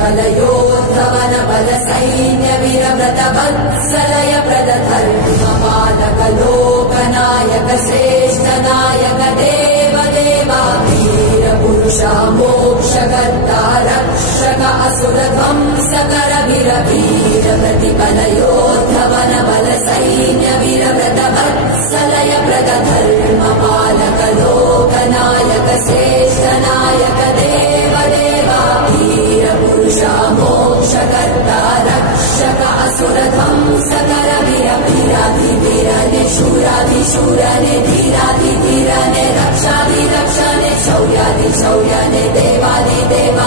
प्रतिफलयोद्धवन बल सैन्य वीरव्रत वत्सलय प्रदधर्मपालक लोकनायक श्रेष्ठ नायक देव देवा वीर पुरुषा मोक्षकर्ता रक्षक असुर ध्वंसकर वीर वीर प्रतिफलयोद्धवन बल सैन्य वीरव्रत वत्सलय प्रदधर्मपालक लोकनायक श्रेष्ठ नायक देव देवा वीर पुरुषा मोक्षकर्ता रक्षक असुर ध्वंसकर वीर वीराधिवीरने शूराधिशूरने धीराधिधीरने रक्षाधिरक्षणे शौर्याधिशौर्यने देवाधिदेव